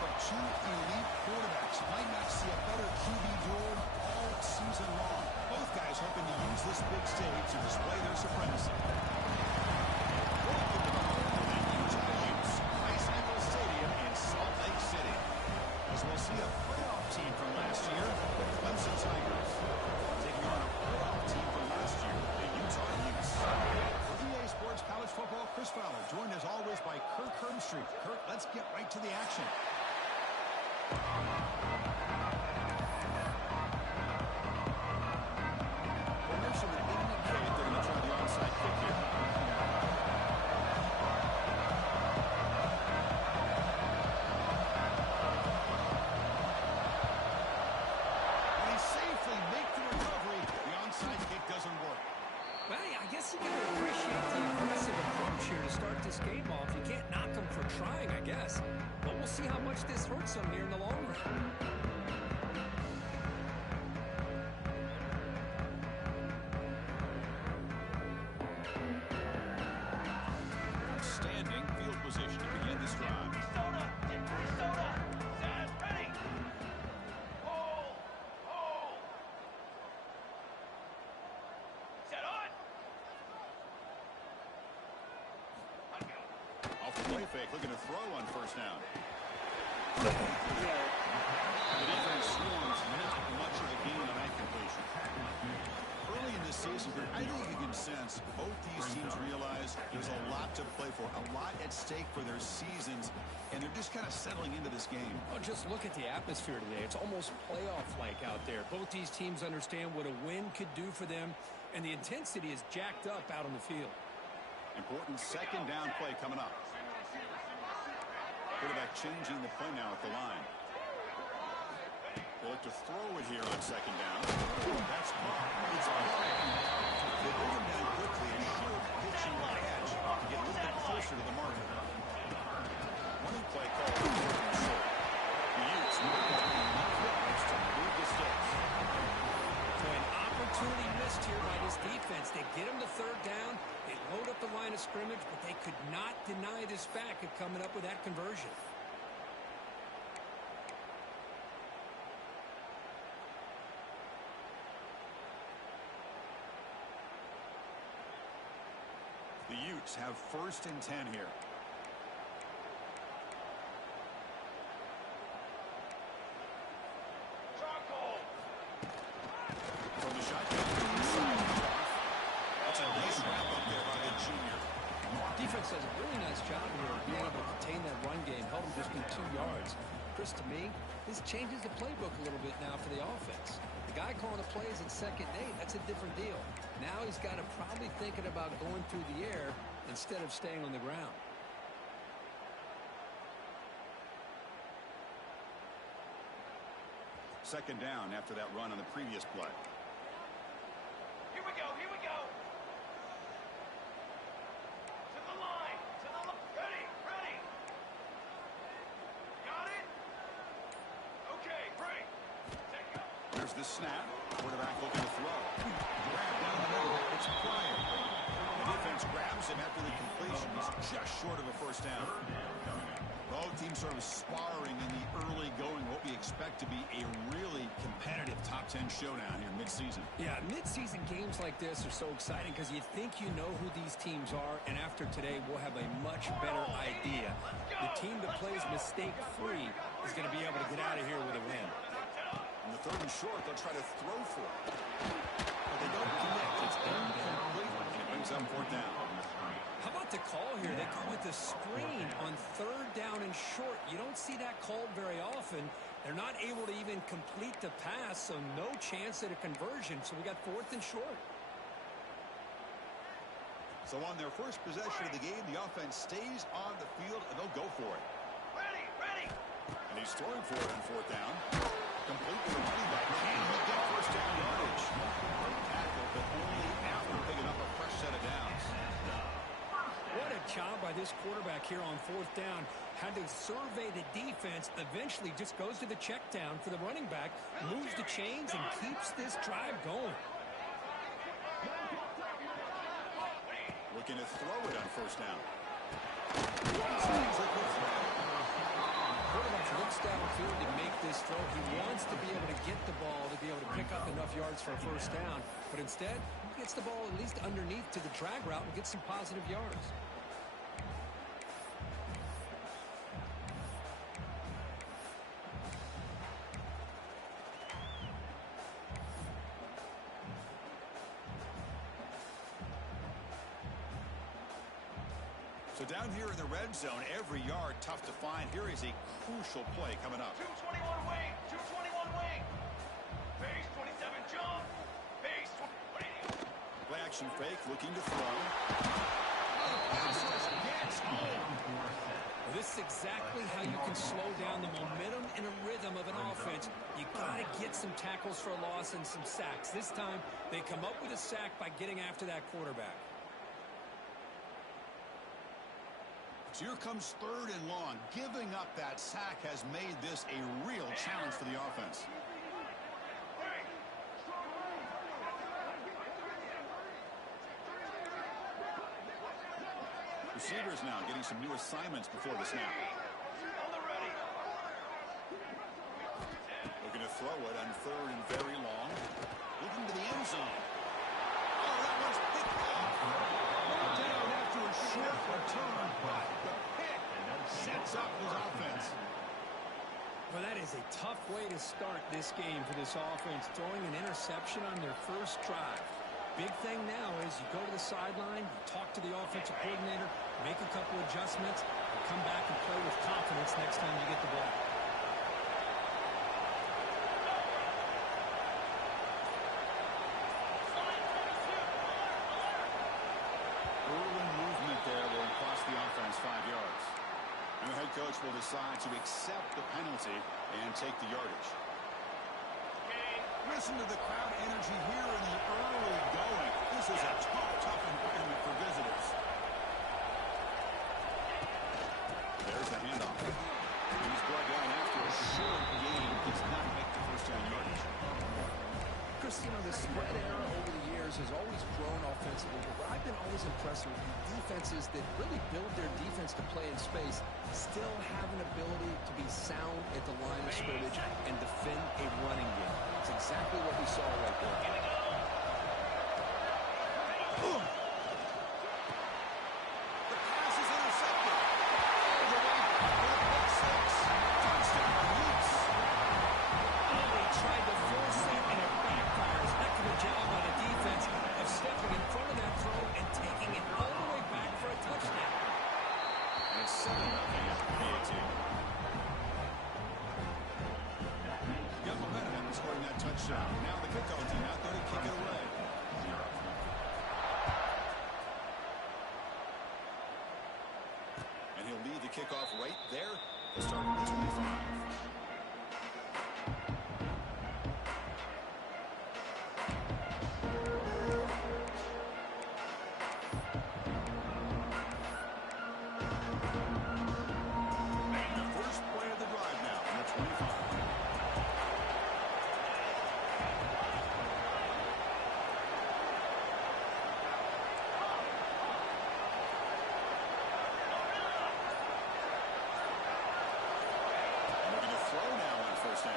of two elite quarterbacks. Might not see a better QB duel all season long. Both guys hoping to use this big stage to display their supremacy. Welcome to the home of the Utah Utes, Ice Nickel Stadium in Salt Lake City. As we'll see a playoff team from last year, the Clemson Tigers, taking on a playoff team from last year, the Utah Utes. For EA Sports College Football, Chris Fowler, joined as always by Kirk Herbstreit. Kirk, let's get right to the action. Formation that indicate they're going to try the onside kick here. And they safely make the recovery. The onside kick doesn't work. Well, I guess you got to appreciate the aggressive approach here to start this game off. You can't knock them for trying, I guess. But we'll see how much this hurts them here in the long run. Outstanding field position to begin this drive. Minnesota, set, ready. Hold. Set on. Off the play fake, looking to throw on first down. The defense swarms not much of a gain on that completion. Early in this season, I think you can sense both these teams realize there's a lot to play for, a lot at stake for their seasons, and they're just kind of settling into this game. Oh, just look at the atmosphere today. It's almost playoff-like out there. Both these teams understand what a win could do for them, and the intensity is jacked up out on the field. Important second down play coming up. Quarterback changing the play now at the line. They look to throw it here on second down. That's caught. It's caught. They bring him down quickly and short pitching the catch to get a little bit closer to the marker. Running play called short. The Utes to move the sticks. An opportunity missed here by this defense. They get him to third down. They load up the line of scrimmage, but they could not deny this back of coming up with that conversion. The Utes have 1st and 10 here. Charcoal. From the shotgun inside. That's a nice wrap up there by the junior. Defense does a really nice job here of being able to contain that run game, held them just in 2 yards. Chris, to me, this changes the playbook a little bit now for the offense. The guy calling the plays at 2nd and 8, that's a different deal. Now he's got to probably thinking about going through the air instead of staying on the ground. Second down after that run on the previous play. Here we go. To the line. Ready. Got it? Okay, break. Take it. There's the snap. Quarterback looking to throw. Grab down the middle. It's Pryor. The defense grabs him after the completion. He's just short of a first down. Both teams sort of sparring in the early going, what we expect to be a really competitive top 10 showdown here mid-season. Yeah, mid-season games like this are so exciting because you think you know who these teams are, and after today we'll have a much better idea. The team that plays mistake-free is going to be able to get out of here with a win. On the 3rd and short, they'll try to throw for it. But they don't connect. It's incomplete, and it brings up 4th down. How about the call here? They go with the screen on 3rd down and short. You don't see that called very often. They're not able to even complete the pass, so no chance at a conversion. So we got 4th and short. So on their first possession of the game, the offense stays on the field, and they'll go for it. Ready. And he's throwing for it on 4th down. Complete to the running back. Can he get first down yardage? Great tackle, but only after picking up a fresh set of downs. What a job by this quarterback here on 4th down. Had to survey the defense, eventually just goes to the check down for the running back, moves the chains, and keeps this drive going. Looking to throw it on first down. quarterback looks downfield to make this throw. He wants to be able to get the ball to be able to pick up enough yards for a first down. But instead, he gets the ball at least underneath to the drag route and gets some positive yards. So down here in the red zone, every yard tough to find. Here is a crucial play coming up. 221 wing, 221 wing. Base 27 jump. Base 20. Play action fake, looking to throw. Gets home. Well, this is exactly how you can slow down the momentum and a rhythm of an offense. You got to get some tackles for a loss and some sacks. This time, they come up with a sack by getting after that quarterback. So here comes third and long. Giving up that sack has made this a real challenge for the offense. Receivers now getting some new assignments before the snap. On the ready. Looking to throw it on third and very long. Looking to the end zone. Oh, that one's picked off. Down after a short return, but the pick sets up his offense. Well, that is a tough way to start this game for this offense, throwing an interception on their first drive. Big thing now is you go to the sideline, you talk to the offensive coordinator, make a couple adjustments, and come back and play with confidence next time you get the ball. Early movement there will cost the offense 5 yards. And the head coach will decide to accept the penalty and take the yardage. Listen to the crowd energy here in the early going. This is a tough environment for visitors. There's the handoff. He's brought down after a short gain. Does not make the first down yardage. Chris, you know, the spread era over the years has always grown offensively, but what I've been always impressed with defenses that really build their defense to play in space still have an ability to be sound at the line of scrimmage and defend a running game. It's exactly what we saw right there. Boom. The pass is intercepted. All the way for the pick six. Touchdown, Leafs. Oh, he tried to force it, and it backfires. Heck of a job by the defense of stepping in front of that throw and taking it all the way back for a touchdown. And it's 7-0 after PAT. Got momentum after scoring that touchdown. Now the kickoff team out there to kick it away. And he'll lead the kickoff right there to start at the 25. First play of the drive now on the 25. Looking to throw now on first down.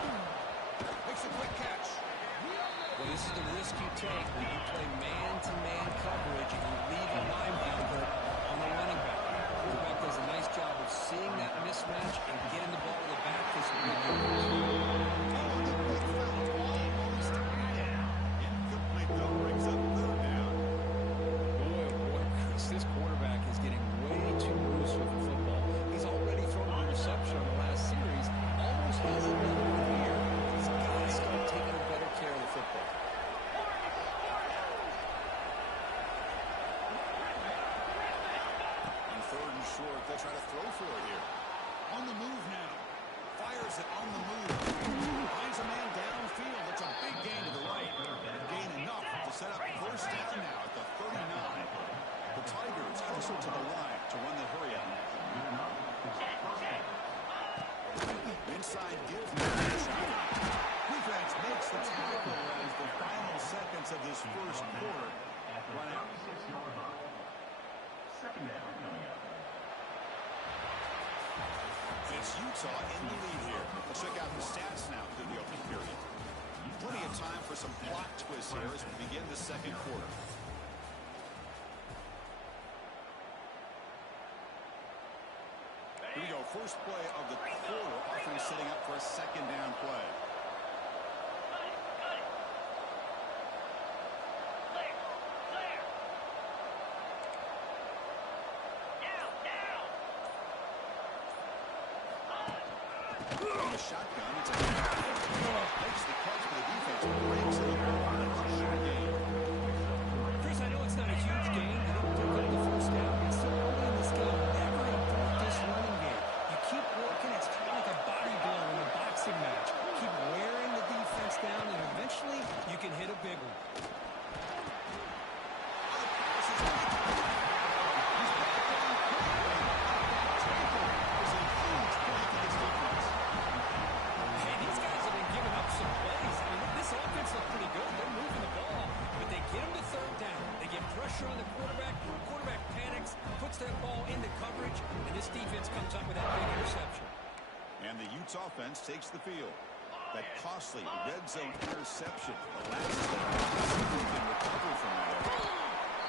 Makes a quick catch. Well, this is the risk you take when you play man-to-man coverage and you leave a linebacker on the running back. The quarterback does a nice job of seeing that mismatch and getting the ball to the back for some big yards. Incomplete though, brings up third down. Boy, oh boy, Chris, this quarterback is getting way too loose with the football. He's already thrown an interception on the last series. Almost has another one here. He's got to start taking better care of the football. On third and short, they'll try to throw for it here. On the move now. Fires it on the move. Finds a man downfield. It's a big gain to the right. Gain enough to set up first down now at the 39. The Tigers closer to the line to run the hurry up. Inside give. Defense makes the tackle as the final seconds of this first quarter run out. Second down coming up. And it's Utah in the lead here. Let's check out the stats now through the opening period. Plenty of time for some plot twists here as we begin the second quarter. Here we go. First play of the quarter. Offense setting up for a second down play. In the shotgun, it's a makes the catch for the defense, breaks it up. It's a short gain. Chris, I know it's not a huge gain. They didn't pick up the first down. It's still early in this game. Never abort this running game. You keep working. It's kind of like a body blow in a boxing match. Keep wearing the defense down, and eventually you can hit a big one. Hey, these guys have been giving up some plays. I mean, this offense looks pretty good. They're moving the ball, but they get them to third down. They get pressure on the quarterback. Quarterback panics, puts that ball into coverage, and this defense comes up with that big interception. And the Utes offense takes the field. That costly red zone interception. The last step. Can recover from that error.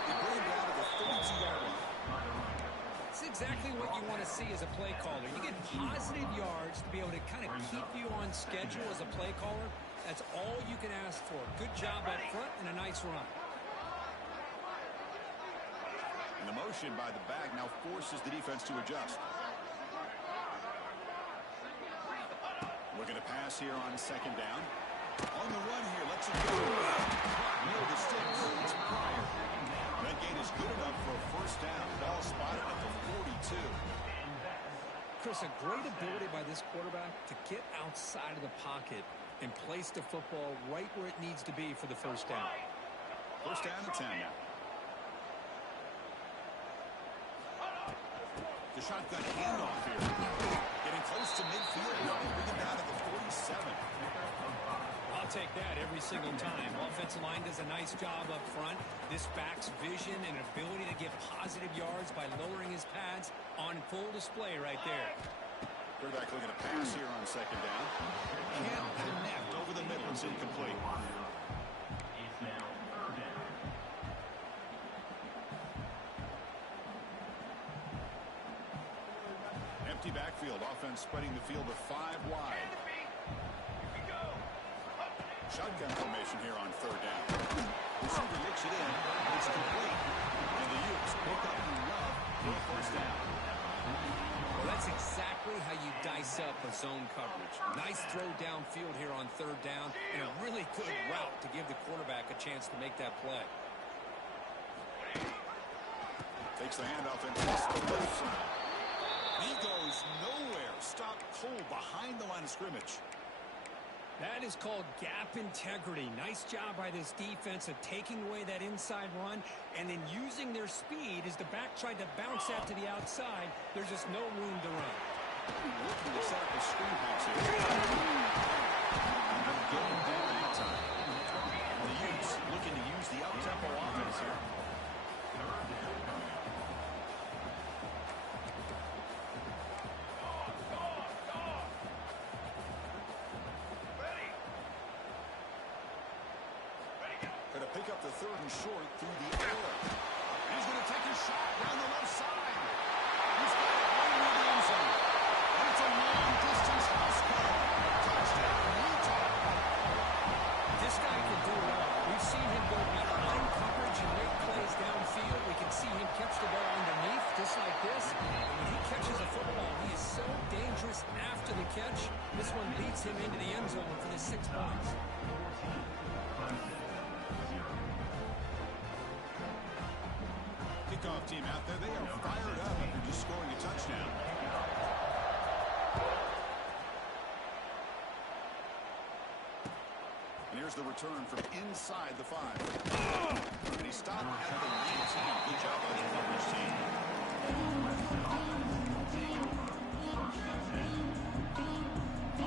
They bring it down to the 32-yard line. It's exactly what you want to see as a play caller. You get positive yards to be able to kind of keep you on schedule as a play caller. That's all you can ask for. Good job up front and a nice run. And the motion by the back now forces the defense to adjust. Looking to pass here on second down. On the run here, let's it go. Near the sticks, it's Pryor. That gain is good enough for a first down. Ball spotted at the 42. Chris, a great ability by this quarterback to get outside of the pocket and place the football right where it needs to be for the first down. First down and 10 now. The shotgun handoff here. Getting close to midfield now. They bring it down to the 47. I'll take that every single time. Offensive line does a nice job up front. This back's vision and ability to get positive yards by lowering his pads on full display right there. Quarterback looking to pass here on second down. Can't connect over the middle. It's incomplete. Empty backfield. Offense spreading the field to 5 wide. Shotgun formation here on third down. Receiver looks it in. It's complete. And the Utes pick up enough for a first down. Well, that's exactly how you dice up a zone coverage. Nice throw downfield here on third down, and a really good route to give the quarterback a chance to make that play. Takes the handoff and takes the left side. He goes nowhere. Stop cold behind the line of scrimmage. That is called gap integrity. Nice job by this defense of taking away that inside run and then using their speed as the back tried to bounce that to the outside. There's just no room to run. Looking to set up a screen pass here. Getting down that time. The Utes looking to use the up-tempo offense here. Going to pick up the third and short through the air. He's going to take his shot down the left side. He's got it right near the end zone. And it's a long-distance house call. Touchdown, Utah. This guy can do it all. We've seen him go behind coverage and make plays downfield. We can see him catch the ball underneath just like this. And when he catches a football, he is so dangerous after the catch. This one leads him into the end zone for the 6 points. Kickoff team out there, they are fired up after just scoring a touchdown. And here's the return from inside the 5. And he stopped at the 19. Good job by the coverage team.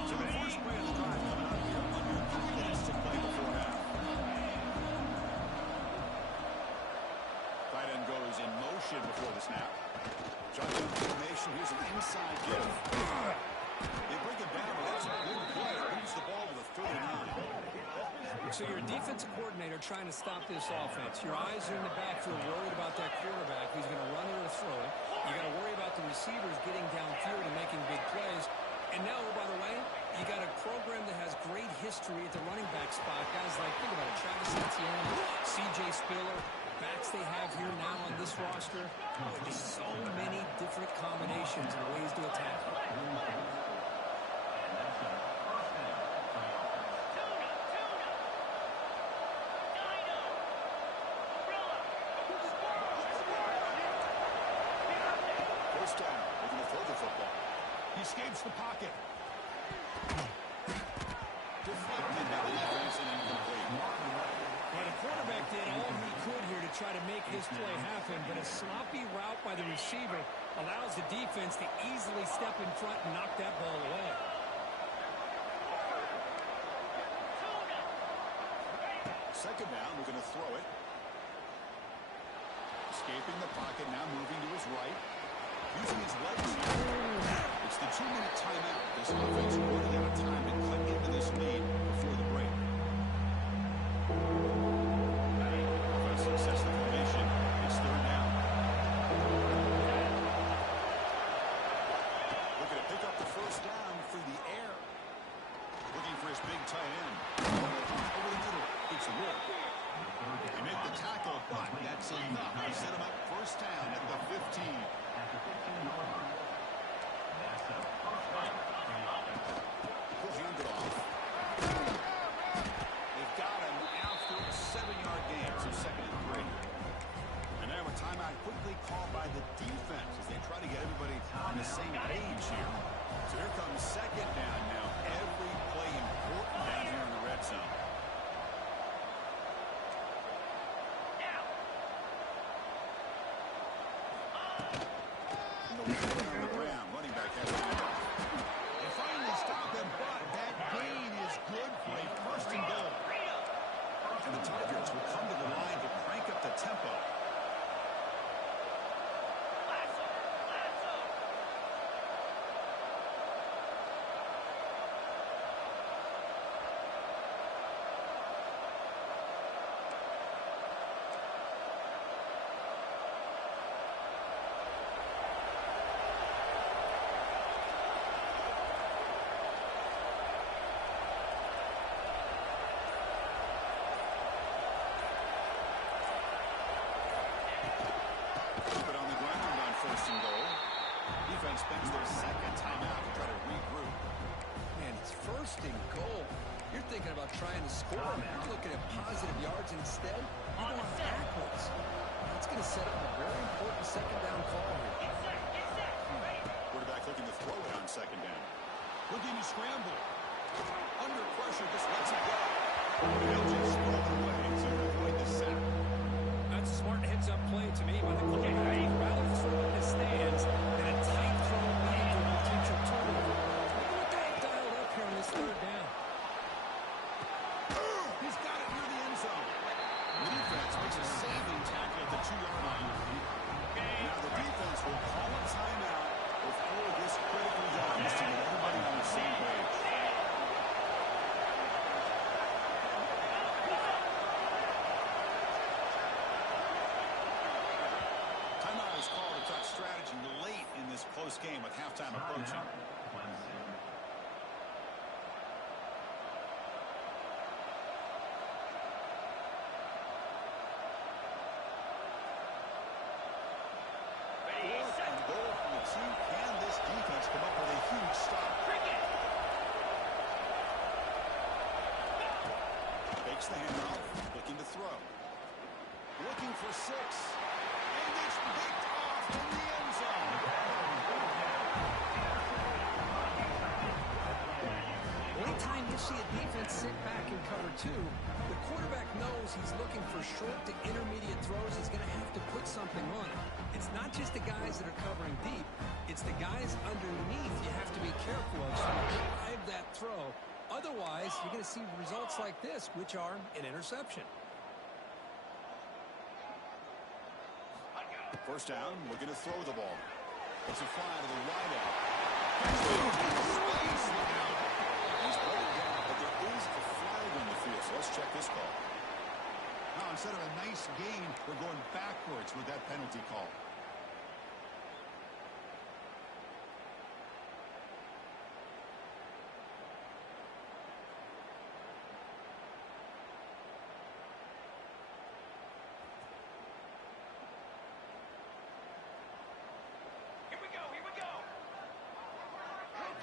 So the first play of the drive coming up here under 3 minutes to play before half. Tight end goes in motion before the snap. Shotgun formation. Here's an inside give. They break it down, but that's a good play. Moves the ball to the 39. So you're a defensive coordinator trying to stop this offense. Your eyes are in the backfield worried about that quarterback who's going to run it or throw it. You got to worry about the receivers getting downfield and making big plays. And now, oh, by the way, you got a program that has great history at the running back spot. Guys like, think about it, Travis Etienne, C.J. Spiller, backs they have here now on this roster. Just so many different combinations and ways to attack it. First down. They're going to throw the football. He escapes the pocket. Deflected by the defense and incomplete. Well, the quarterback did all he could here to try to make this play happen, but a sloppy route by the receiver allows the defense to easily step in front and knock that ball away. Second down, we're going to throw it. Escaping the pocket, now moving to his right. Using his legs here. It's the 2-minute timeout. This offense running out of time to cut into this lead before the break. A successful formation. It's third down. Looking to pick up the first down through the air. Looking for his big tight end. Over the middle. It's Wood. They make the tackle, but that's enough to set him up first down at the 15. He'll hand it off. They've got him after a 7-yard gain, so second and 3. And now a timeout quickly called by the defense as they try to get everybody on the same page here. So here comes second down now. Every play important down here in the red zone. On the ground, running back has the handoff. They finally stop him, but that gain is good for a first and goal. And the Tigers will come to the line to crank up the tempo. Spends their second timeout to try to regroup. Man, it's first and goal. You're thinking about trying to score. You're looking at positive yards instead. You're going backwards. That's going to set up a very important second down call here. Quarterback looking to throw it on second down. Looking to scramble. Under pressure, just lets it go. They'll just throw it away to avoid the sack. That's a smart heads-up play to me by the quarterback. He'd rather throw in the stands than a tight throw leading to a potential turnover. Look at that dialed up here on this third down. He's got it near the end zone. The defense makes a saving tackle at the 2-yard line. Now the defense will call a timeout before this critical down to get everybody on the same page. Timeout is called to talk strategy late in this close game with halftime approaching. Can this defense come up with a huge stop? Fakes the handoff, looking to throw. Looking for 6. And it's picked off in the end zone. Anytime you see a defense sit back and cover 2, the quarterback knows he's looking for short to intermediate throws. He's going to have to put something on it. It's not just the guys that are covering deep. It's the guys underneath you have to be careful of so you drive that throw. Otherwise, you're going to see results like this, which are an interception. First down, looking to throw the ball. It's a fly to the wide out. Space, look out. He's brought it down, but there is a flag on the field, so let's check this call. Now, instead of a nice gain, we're going backwards with that penalty call.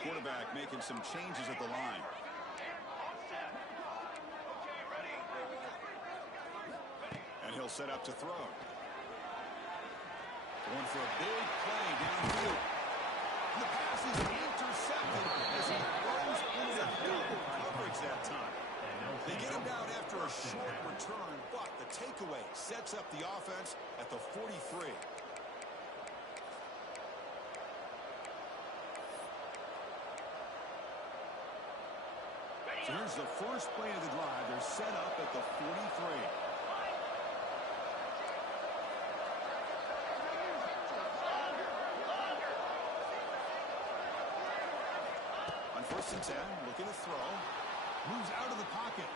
Quarterback making some changes at the line. And he'll set up to throw. Going for a big play downfield. The pass is intercepted as he throws into double coverage that time. They get him down after a short return, but the takeaway sets up the offense at the 43. So here's the first play of the drive. They're set up at the 43. On first and 10, looking to throw. Moves out of the pocket.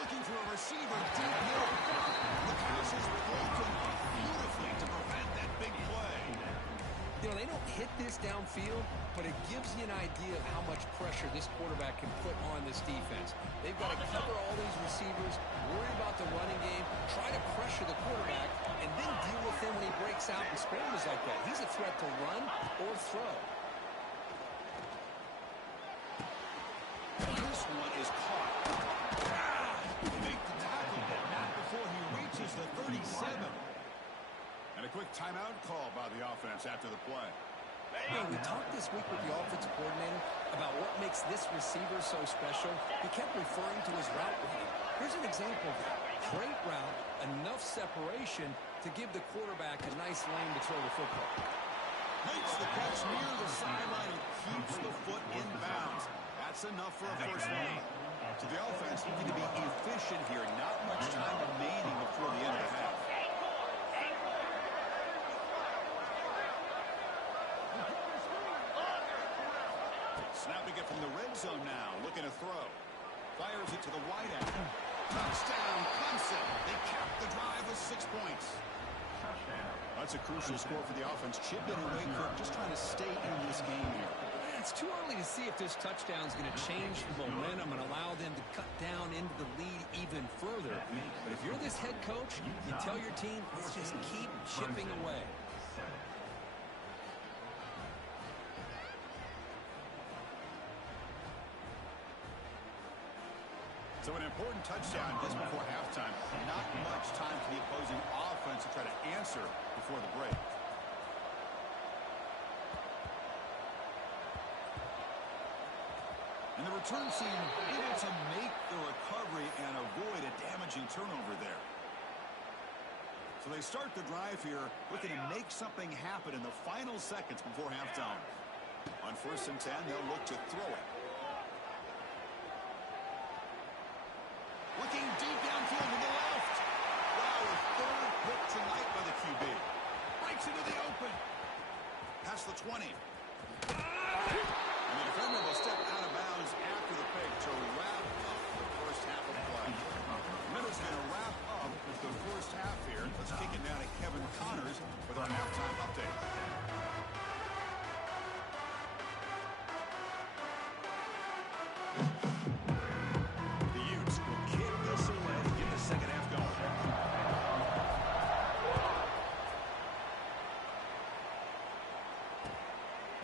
Looking for a receiver deep middle. The pass is broken beautifully to prevent that big play. You know, they don't hit this downfield, but it gives you an idea of how much pressure this quarterback can put on this defense. They've got to cover all these receivers, worry about the running game, try to pressure the quarterback, and then deal with him when he breaks out and scrambles like that. He's a threat to run or throw. This one is caught. Make the tackle, but not before he reaches the 37. And a quick timeout call by the offense after the play. Yeah, we talked this week with the offensive coordinator about what makes this receiver so special. He kept referring to his route running. Here's an example of that. Great route, enough separation to give the quarterback a nice lane to throw the football. Makes the catch near the sideline and keeps the foot in bounds. That's enough for a first down. So the offense looking to be efficient here. Not much time remaining before the end of the half. Snapping it from the red zone now. Looking to throw. Fires it to the wide out. Touchdown, Clemson. They cap the drive with 6 points. That's a crucial score for the offense. Chipping away, Kirk, just trying to stay in this game here. It's too early to see if this touchdown is going to change the momentum and allow them to cut down into the lead even further. But if you're this head coach, you tell your team, let's just keep chipping away. So an important touchdown just before halftime. Not much time for the opposing offense to try to answer before the break. And the return team able to make the recovery and avoid a damaging turnover there. So they start the drive here looking to make something happen in the final seconds before halftime. On first and 10, they'll look to throw it. Looking deep downfield to the left. Wow, a third pick tonight by the QB. Breaks into the open. Past the 20. And the defender will step out of bounds after the pick to wrap up the first half of play. Minutes going to wrap up with the first half here. Let's kick it down to Kevin Connors with our halftime update.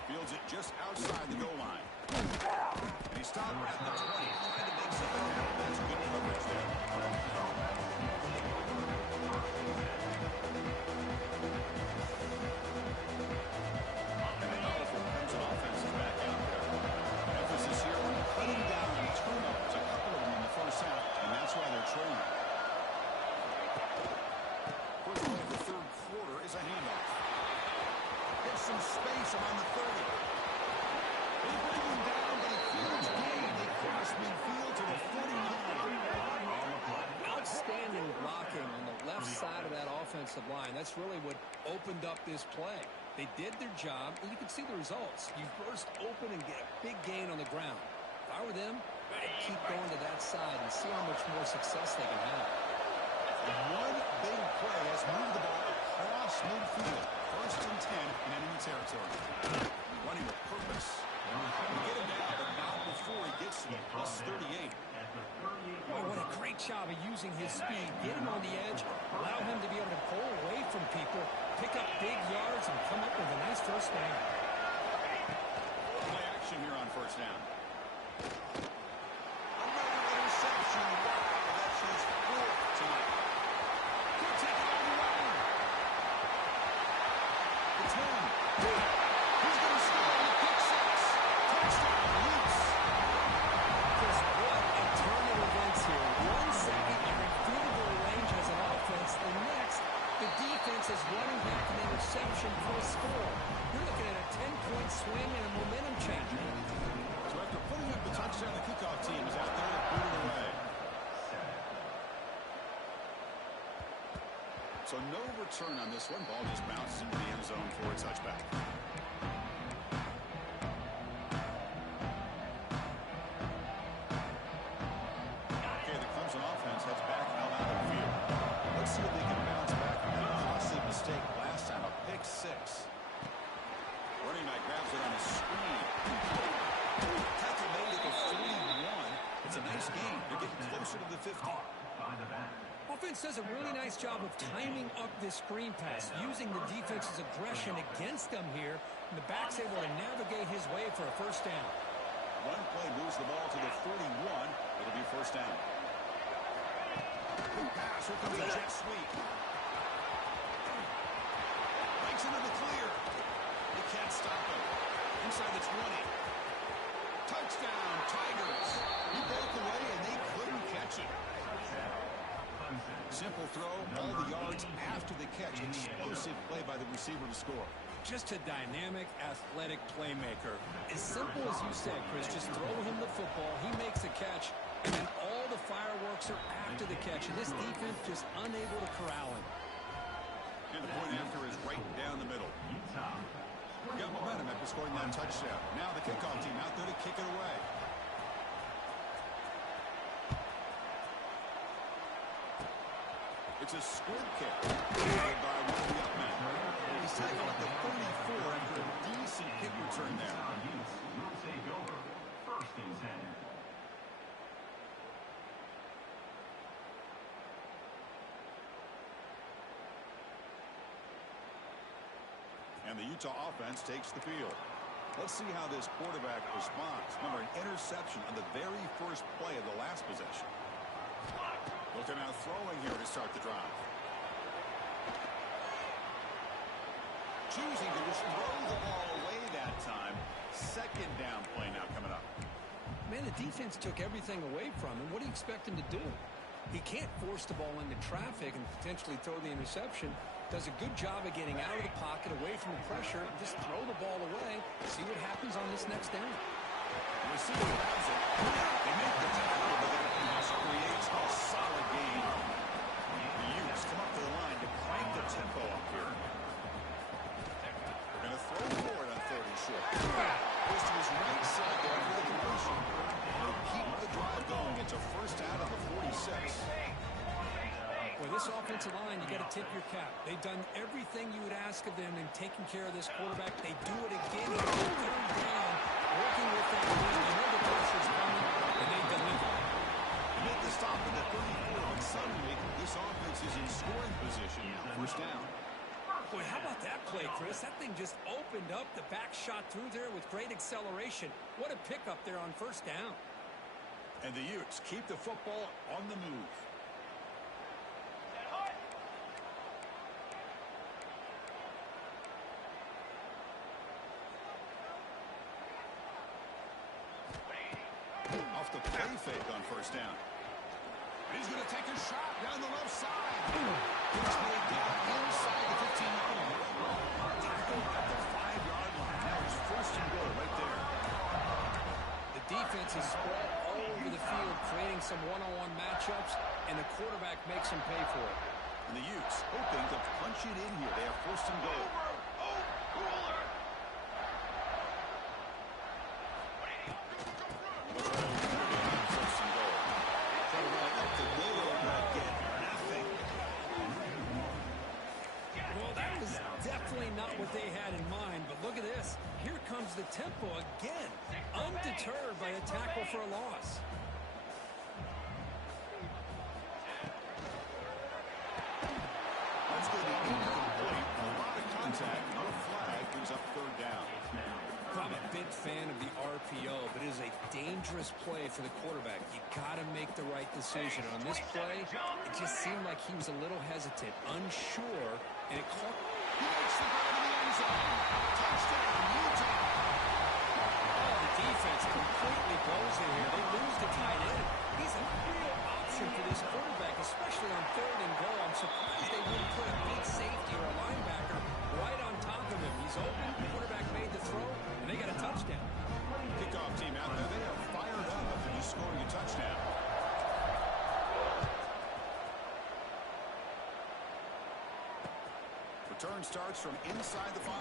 Fields it just outside the goal line. And he stopped at the 20. Trying to make something happen. That's good coverage there. And a powerful Clemson offense is back out there. Emphasis here on cutting down turnovers. A couple of them in the first half, and that's why they're trailing. First play of the third quarter is a handoff. There's some space around the 30. They bring him down, but a huge gain. They cross midfield to the 49. Outstanding blocking on the left side of of that offensive line. That's really what opened up this play. They did their job, and you can see the results. You burst open and get a big gain on the ground. If I were them, I'd keep going to that side and see how much more success they can have. One big play has moved the ball across midfield. 1st and 10 in enemy territory. Running with purpose. You get him down, but not before he gets to the +38. Boy, what a great job of using his speed. Get him on the edge, allow him to be able to pull away from people, pick up big yards, and come up with a nice first down. Play action here on 1st down. Another interception. Wow, that's his 4th tonight. Could take it all the way. The 10. He's going to score on the pick 6. Touchdown, Utes. Just what a turn of events here. 1 second, you're in field goal range as an offense. The next, the defense is running back an interception for a score. You're looking at a 10-point swing and a momentum changer. So after putting up the touchdown, the kickoff team is out there to boot it away. So no return on this one. Ball just bounces into the end zone for a touchback. Okay, the Clemson offense heads back out on the field. Let's see if they can bounce back from that costly mistake last time, a pick 6. Running back grabs it on his screen. Tackle made at the 41. It's a nice gain. They're getting closer to the 50. Offense does a really nice job of timing up this screen pass, using the defense's aggression against them here, and the back's able to navigate his way for a first down. One play moves the ball to the 31. It'll be first down. Quick pass. Here comes a jet sweep. Breaks into the clear. They can't stop him. Inside the 20. Touchdown, Tigers. He broke away, and they couldn't catch it. Simple throw, all the yards after the catch. Explosive play by the receiver to score. Just a dynamic, athletic playmaker. As simple as you said, Chris, just throw him the football, he makes a catch, and then all the fireworks are after the catch, and this defense just unable to corral him. And the point after is right down the middle. Got momentum after scoring that touchdown. Now the kickoff team out there to kick it away. It's a squib kick. By one of the up men. He's tackled at the 34 after a decent kick return there. And the Utah offense takes the field. Let's see how this quarterback responds. Remember, an interception on the very first play of the last possession. Looking out throwing here to start the drive. Choosing to just throw the ball away that time. 2nd down play now coming up. Man, the defense took everything away from him. What do you expect him to do? He can't force the ball into traffic and potentially throw the interception. Does a good job of getting out of the pocket, away from the pressure, and just throw the ball away. See what happens on this next down. The receiver grabs it. They make the tackle, but that pass creates a solid gain. The Utes come up to the line to crank the tempo up here. They're going to throw for it on 3rd and short. Goes to his right side there for the conversion. They'll keep the drive going. It's a first down on the 46. Well, this offensive line, you got to tip your cap. They've done everything you would ask of them in taking care of this quarterback. They do it again. They're down, working with that lead. They know the pressure's coming, and they deliver. They make the stop at the 34, and suddenly this offense is in scoring position now. First down. Boy, how about that play, Chris? That thing just opened up. The back shot through there with great acceleration. What a pickup there on first down. And the Utes keep the football on the move. Off the play fake on first down. He's going to take a shot down the left side. He's made down inside the 15-yard line. Tackle at the 5-yard line. Now it's first and goal right there. The defense is spread all over the field, creating some one-on-one matchups, and the quarterback makes them pay for it. And the Utes hoping to punch it in here. They have first and goal. Cooler. First and goal. Try to run it up the middle, but get nothing. Well, that was definitely not what they had in mind, but look at this. Here comes the tempo again, undeterred by a tackle for a loss. That's going to be incomplete. A lot of contact, no flag, brings up third down. I'm a big fan of the RPO, but it is a dangerous play for the quarterback. You got to make the right decision. On this play, it just seemed like he was a little hesitant, unsure, and it caught. He makes the grab in the end zone. Touchdown, Utah. Oh, the defense completely blows it here. They lose the tight end. He's a real option for this quarterback, especially on third and goal. I'm surprised they wouldn't put a big safety or a linebacker right on top of him. He's open. The quarterback made the throw, and they got a touchdown. Kickoff team out there. They are fired up after just scoring a touchdown. Return starts from inside the 5.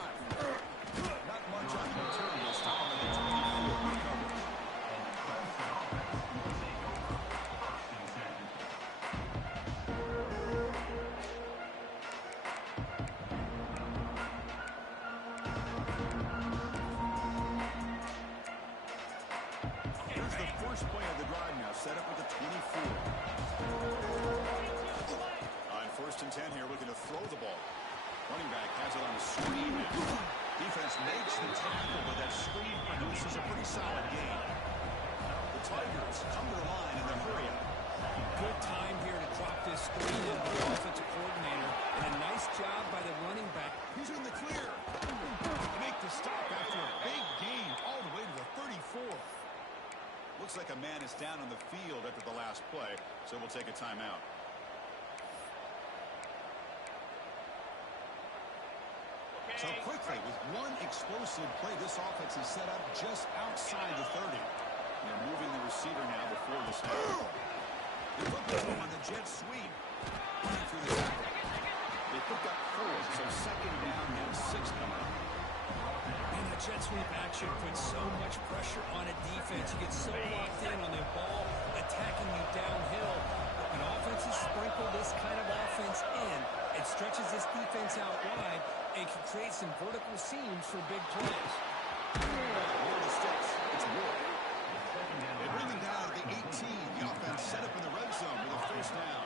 Not much on the return this time. It's good coverage. Here's the first play of the drive now, set up with the 24. On first and 10 here, looking to throw the ball. Running back has it on a screen now. Defense makes the tackle, but that screen produces a pretty solid gain. The Tigers come to the line in the hurry up. Good time here to drop this screen in for the offensive coordinator, and a nice job by the running back. He's in the clear. They make the stop after a big gain all the way to the 34. Looks like a man is down on the field after the last play, so we'll take a timeout. So quickly, with one explosive play, this offense is set up just outside the 30. They're moving the receiver now before the snap. They put the him on the jet sweep. Running through the tackle. They picked up 4, so second down and 6 coming up. And the jet sweep action puts so much pressure on a defense. You get so locked in on the ball attacking you downhill. When offenses sprinkle this kind of offense in, it stretches this defense out wide and can create some vertical seams for big plays. Ward the sticks. It's Ward. They bring them down at the 18. The offense set up in the red zone with a first down.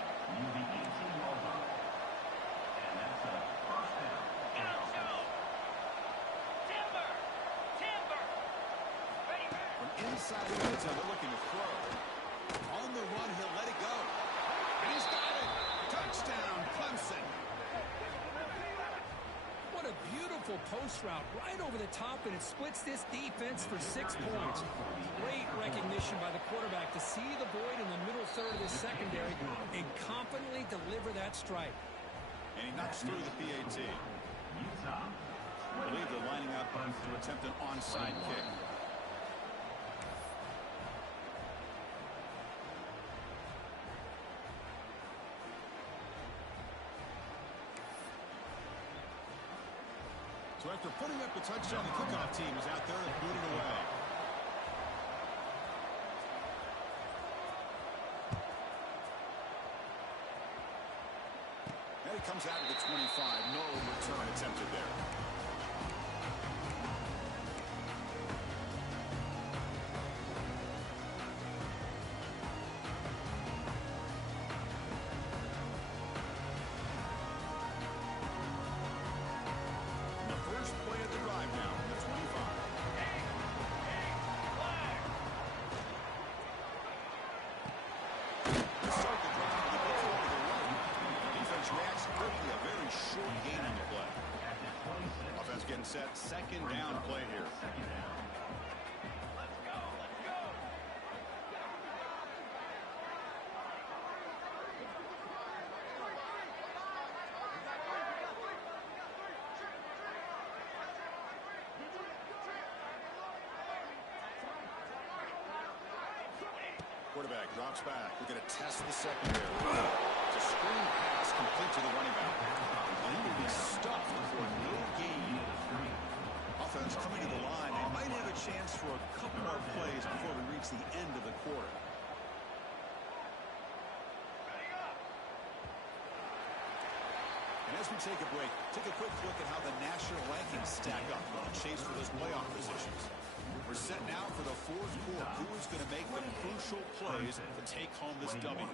From inside the red zone, they're looking to throw. On the run, he'll let it go. And he's got it. Touchdown, Clemson. What a beautiful post route right over the top, and it splits this defense for 6 points. Great recognition by the quarterback to see the void in the middle third of the secondary and confidently deliver that strike. And he knocks through the PAT. I believe they're lining up to attempt an onside kick. So after putting up the touchdown, the kickoff team is out there and boot it away. And he comes out of the 25. No return attempted there. Set second down play here. Let's go. Quarterback drops back. We're going to test the secondary. It's a screen pass pass complete to the running back. And he will be stuffed for no gain. Offense coming to the line. They might have a chance for a couple more plays before we reach the end of the quarter. And as we take a break, take a quick look at how the national rankings stack up on the chase for those playoff positions. We're set now for the fourth quarter. Who is going to make the crucial plays to take home this W?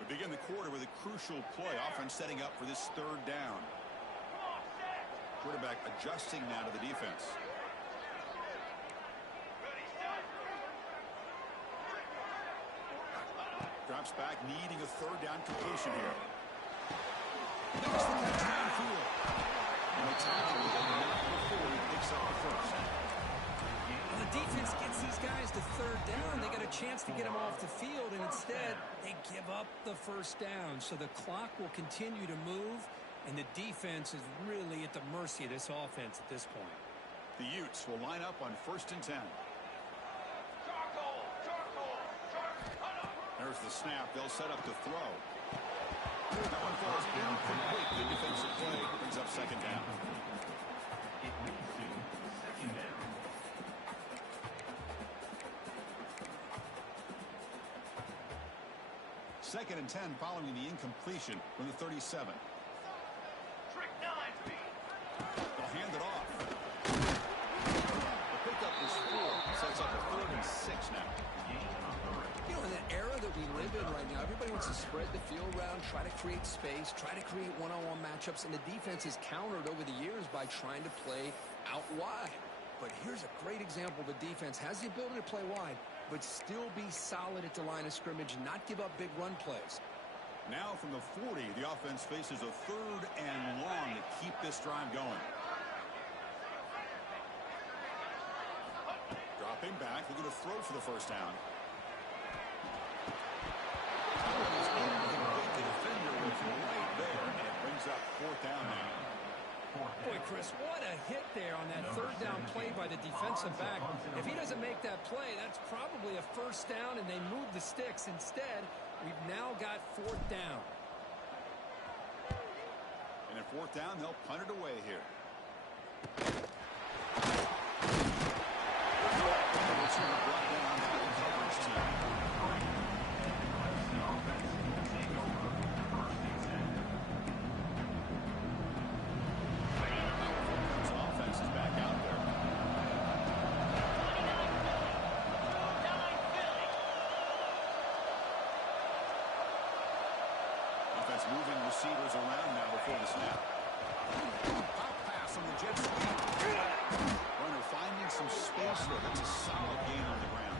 We begin the quarter with a crucial play. Offense setting up for this third down. Quarterback adjusting now to the defense. Drops back, needing a third down completion here. Makes the catch downfield. And the tackle with a knock before he picks up the first. Well, the defense gets these guys to third down. They got a chance to get them off the field, and instead they give up the first down. So the clock will continue to move, and the defense is really at the mercy of this offense at this point. The Utes will line up on 1st and 10. There's the snap. They'll set up to throw. That one falls incomplete. The defensive play brings up second down. Second and 10 following the incompletion from the 37. Trick 9 feet. They'll hand it off. The pickup is 4. Sets up a 3rd and 6 now. You know, in the era that we live in right now, everybody wants to spread the field around, try to create space, try to create one-on-one matchups, and the defense is countered over the years by trying to play out wide. But here's a great example. The defense has the ability to play wide, but still be solid at the line of scrimmage and not give up big run plays. Now from the 40, the offense faces a 3rd and long to keep this drive going. Dropping back, looking to throw for the first down. The defender was right there, and it brings up 4th down now. Boy, Chris, what a hit there on that third down play by the defensive back. If he doesn't make that play, that's probably a first down, and they move the sticks. Instead, we've now got 4th down. And at 4th down, they'll punt it away here. Brought down by the coverage team. Offense is back out there. Offense moving receivers around now before the snap. Pop pass on the jet sweep. Runner finding some space there. That's a solid gain on the ground.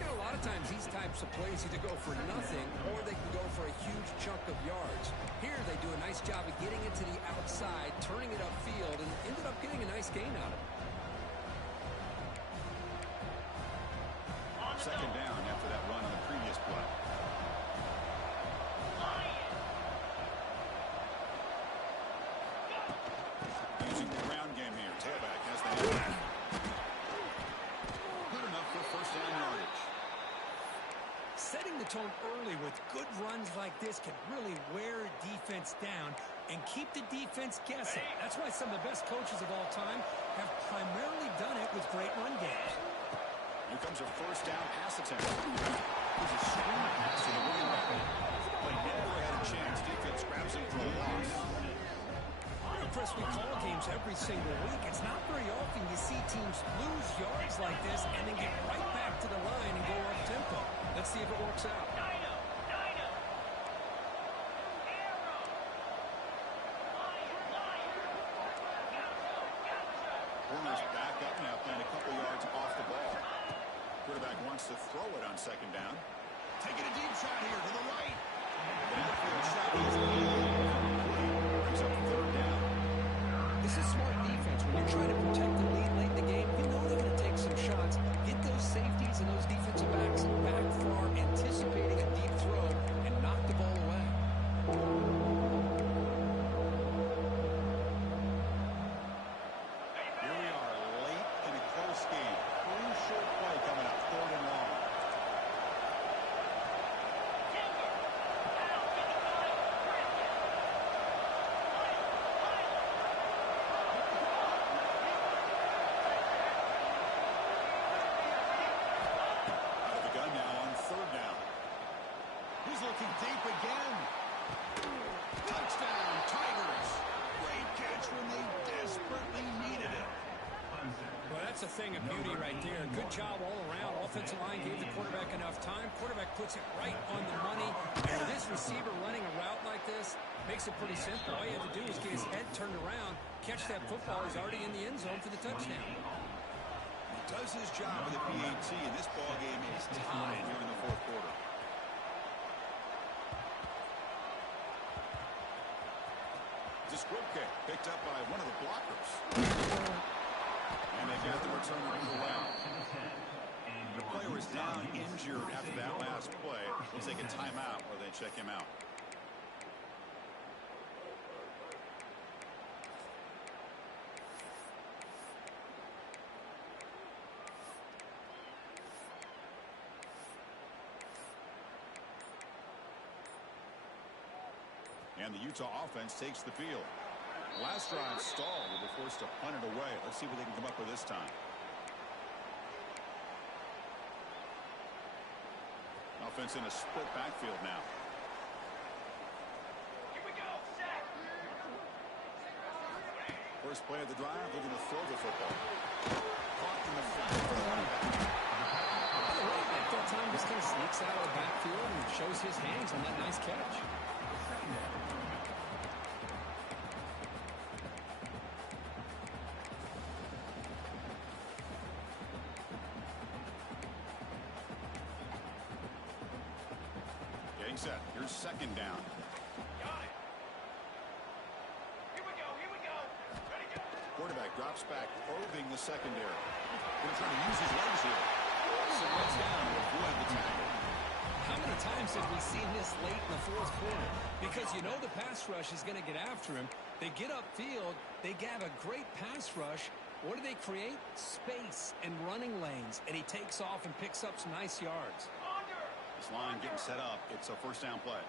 You know, a lot of times these types of plays either go for nothing or they can go for a huge chunk of yards. Here they do a nice job of getting it to the outside, turning it upfield, and ended up getting a nice gain out of it. Second down after that run on the previous play. Using the ground game here. Tailback has the hand. Good enough for first down yardage. Setting the tone early with good runs like this can really wear a defense down and keep the defense guessing. That's why some of the best coaches of all time have primarily done it with great run games. Here comes a first down pass attempt. There's a screen pass to the running back. But never had a chance. Defense grabs him for a loss. Chris, we call games every single week. It's not very often you see teams lose yards like this and then get right back to the line and go up tempo. Let's see if it works out. Warner's back up now, playing a couple yards off the ball. Quarterback wants to throw it on second down. Taking a deep shot here to the right. The outfield shot is brings up third down. This is smart defense. When you're trying to protect the lead late in the game, you know they're going to take some shots. Get those safeties and those defensive backs back far, anticipating a deep throw, and knock the ball away. Here we are, late in a close game. thing of beauty right there. Good job all around. Offensive line gave the quarterback enough time. Quarterback puts it right on the money. And with this receiver running a route like this, makes it pretty simple. All you have to do is get his head turned around, catch that football. He's already in the end zone for the touchdown. He does his job with the PAT, and this ball game is tied here in the fourth quarter. Diskrupke picked up by one of the blockers. And they got the return on the well. The player is down injured after that last play. We'll take a timeout or they check him out. And the Utah offense takes the field. Last drive stalled. They were forced to punt it away. Let's see what they can come up with this time. Offense in a split backfield now. Here we go, set. First play of the drive, they're going to throw the football. Caught in the flat for the running back. The running back that time just kind of sneaks out of the backfield and shows his hands on that nice catch. Getting set. Here's second down. Got it. Here we go, here we go. Ready, go. Quarterback drops back, probing the secondary. Going to try to use his legs here. So runs down to avoid the tackle. How many times have we seen this late in the fourth quarter? Because you know the pass rush is going to get after him. They get upfield. They have a great pass rush. What do they create? Space and running lanes. And he takes off and picks up some nice yards. Under. This line getting set up. It's a first down play.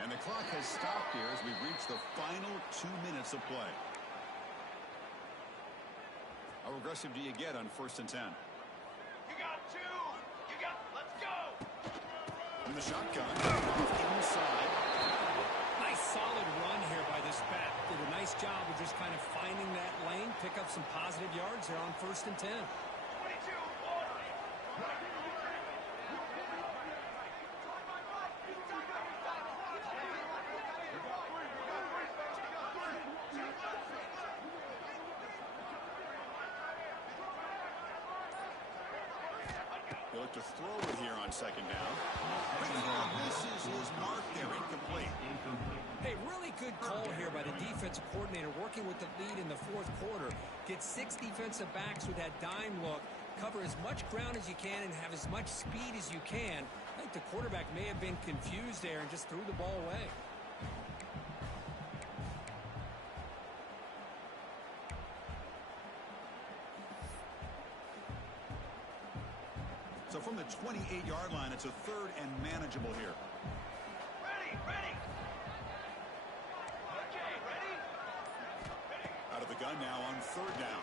And the clock has stopped here as we've reached the final 2 minutes of play. How aggressive do you get on 1st and 10? You got two. You got, let's go. From the shotgun, off inside. Nice solid run here by this back. Did a nice job of just kind of finding that lane, pick up some positive yards there on 1st and 10. 22, order. They look to throw it here on second down. This is his mark there, incomplete. Hey, really good call here by the defensive coordinator working with the lead in the fourth quarter. Get 6 defensive backs with that dime look. Cover as much ground as you can and have as much speed as you can. I think the quarterback may have been confused there and just threw the ball away. So from the 28-yard line, it's a third and manageable here. Ready, ready. Okay, ready? Out of the gun now on 3rd down.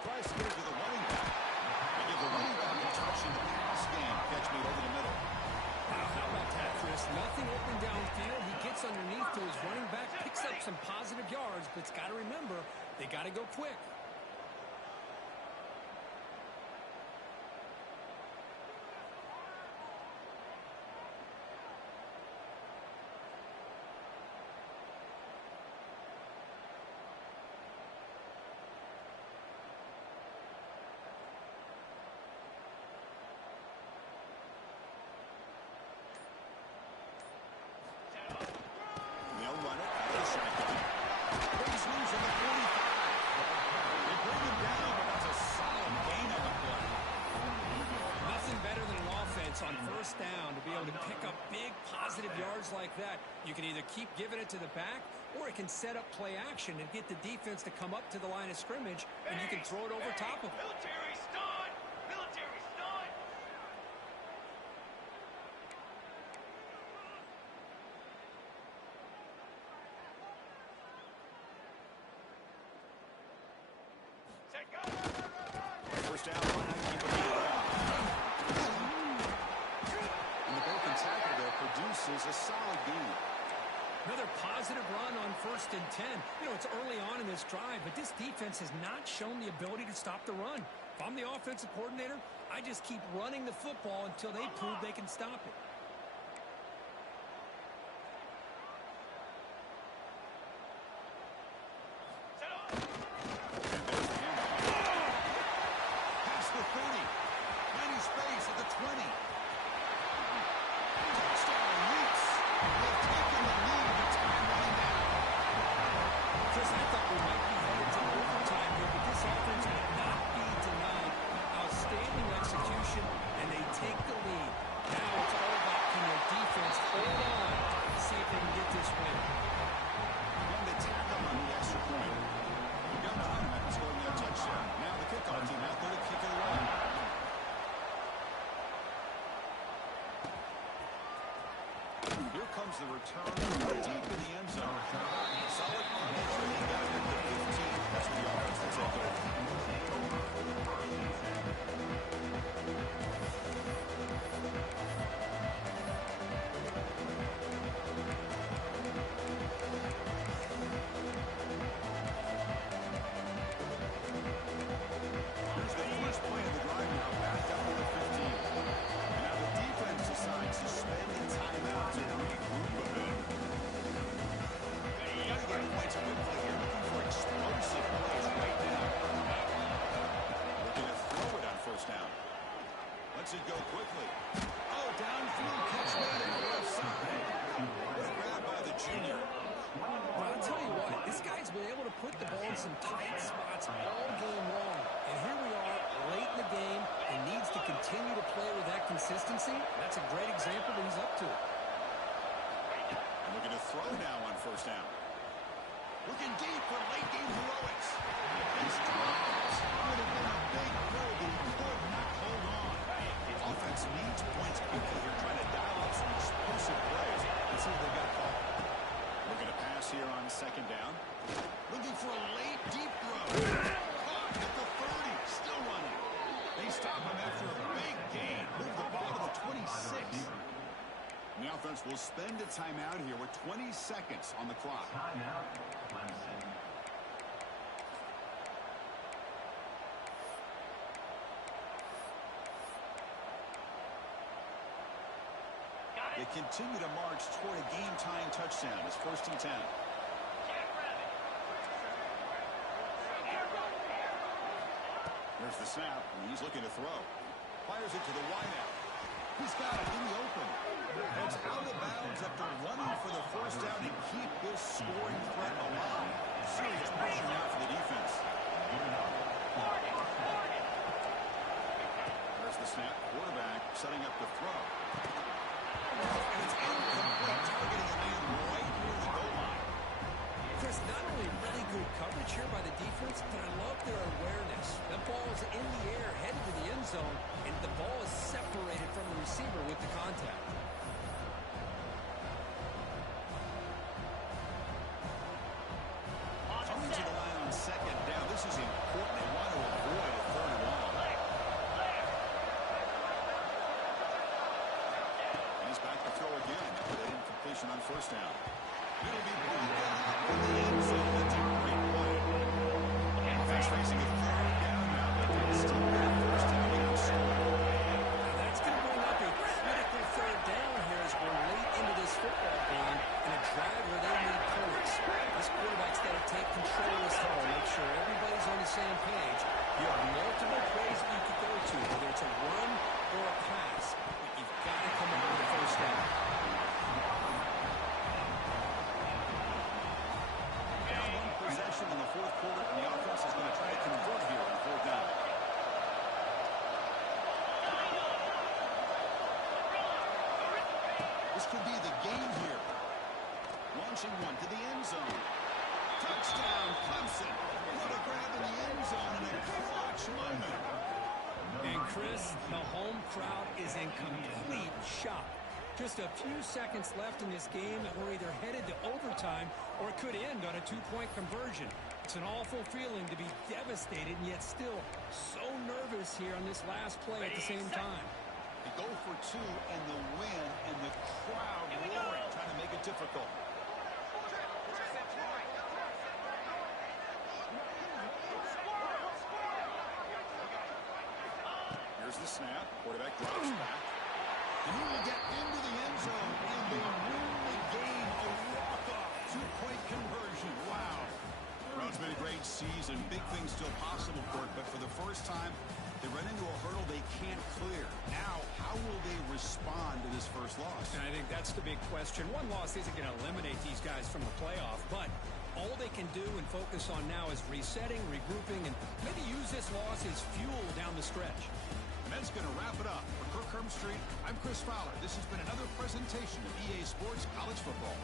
Tries to get it to the running back. They give the running back a touch in the pass game. Catch made over the middle. Wow, how about that, Chris? Nothing open downfield. He gets underneath to his running back, picks up some positive yards, but it's got to remember, they got to go quick. They'll run it out of the shotgun. Brings loose on the 45. They bring him down, but that's a solid gain on the play. Nothing better than an offense on 1st down to be able to pick up big positive yards like that. You can either keep giving it to the back, or it can set up play action and get the defense to come up to the line of scrimmage, and you can throw it over top of it. Military stun. Military stun. Set, go. First down, keep it alive. And the broken tackle there produces a solid gain. Another positive run on 1st and 10. You know, it's early on in this drive, but this defense has not shown the ability to stop the run. If I'm the offensive coordinator, I just keep running the football until they prove they can stop it. Past the 30. Plenty space at the 20. Touchdown, Leafs. They've taken the lead with time running down. Chris, I thought we might be headed to overtime here, but this offense would not be denied. Outstanding execution, and they take the lead. Now it's all about can their defense hold on, see if they can get this win. Going to tackle on the extra point. We've got the running back scoring that touchdown. Now the kickoff team out there to kick it away. Here comes the return deep in the end zone. Solid coverage from the back at the 15. That's the offense to take over. Here's the first play of the drive now, backed up to the 15. And now the defense decides to spend a timeout to regroup a bit. You gotta get points quickly here, looking for explosive plays right now. Looking to throw it on first down. Lets it go quickly. Oh, downfield catch made on the left side. What a grab by the junior. Well, I'll tell you what, this guy's been able to put the ball in some tight spots all game long. And here we are, late in the game, and needs to continue to play with that consistency. That's a great example that he's up to it. And looking to throw now on first down. Looking deep for late game heroics. These drives would have been a big play, but he could not hold on. Offense needs points quickly here, trying to dial up some explosive plays. Let's see what they've got called. Looking to pass here on second down. Looking for a late deep throw. Caught at the 30, still running. They stop him after a big gain. Move the ball to the 26. The offense will spend a timeout here with 20 seconds on the clock. They continue to march toward a game-tying touchdown. It's 1st and 10. There's the snap, and he's looking to throw. Fires it to the wideout. He's got it in the open. It's out of bounds after running for the first down to keep this scoring threat alive. Serious pressure now for the defense. There's the snap. Quarterback setting up the throw. And it's incomplete, targeting a man right near the goal line. Chris, not only really good coverage here by the defense, but I love their awareness. The ball is in the air, headed to the end zone, and the ball is separated from the receiver with the contact. Coming to the line on second down. This is important. They want to avoid a third and long. And he's back to throw again after that incompletion on first down. It'll be brought down in the end zone. That's a great play. Offense facing a third down now, but they still get a first down and score. Now that's going to bring up a critical third down here as we're late into this football game in a drive where they need points. This quarterback's got to take control of this ball, make sure everybody's on the same page. You have multiple plays that you could go to, whether it's a run or a pass, but you've got to come up with a first down. Down one possession in the fourth quarter, and the offense is going to try to convert here on fourth down. This could be the game here. Launching one to the end zone. Touchdown, Clemson. What a grab in the end zone and a clutch moment. And Chris, the home crowd is in complete shock. Just a few seconds left in this game, and we're either headed to overtime or it could end on a two-point conversion. It's an awful feeling to be devastated and yet still so nervous here on this last play at the same time. They go for two and the win, and the crowd roaring, trying to make it difficult. Here's the snap. Quarterback drops back. And he will get into the end zone, and they win the game. A walk-off two-point conversion. Wow. Well, it's been a great season. Big things still possible, Court, but for the first time, they run into a hurdle they can't clear. Now, how will they respond to this first loss? And I think that's the big question. One loss isn't going to eliminate these guys from the playoff, but all they can do and focus on now is resetting, regrouping, and maybe use this loss as fuel down the stretch. And that's going to wrap it up. For Kirk Herbstreit, I'm Chris Fowler. This has been another presentation of EA Sports College Football.